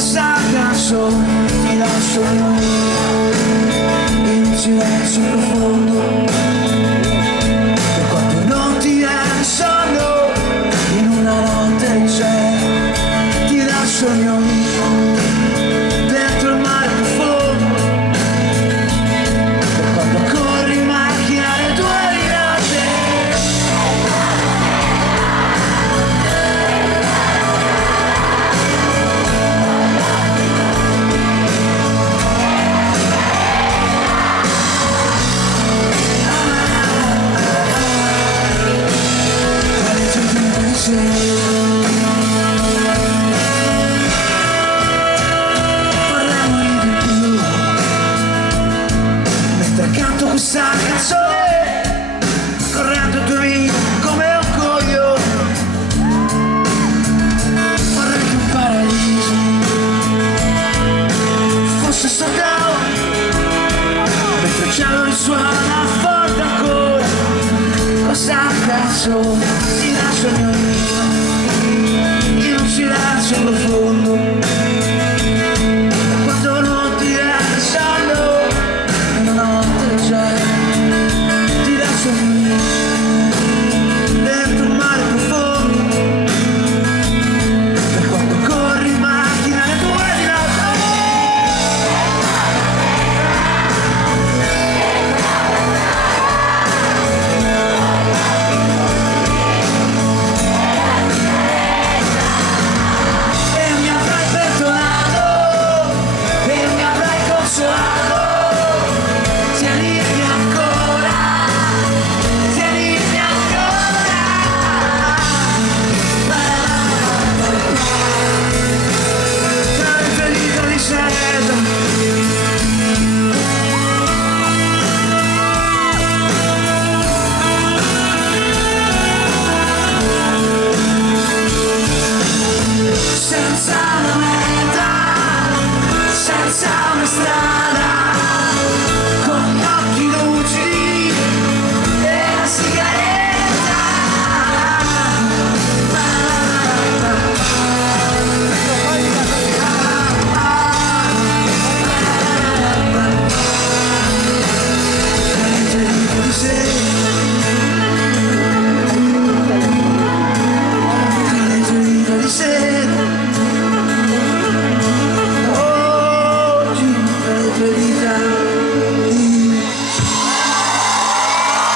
questa canzone ti lascio in un silenzio profondo, per quanto non ti viene sonno in una notte c'è, ti lascio io dentro il mare profondo, per quando corri in macchina le tue risate. Parliamo di più mentre canto questa canzone, correndo tu via come un coglione. Vorrei che un paradiso fosse stato mentre il cielo risuona forte ancora questa canzone ti lascio il mio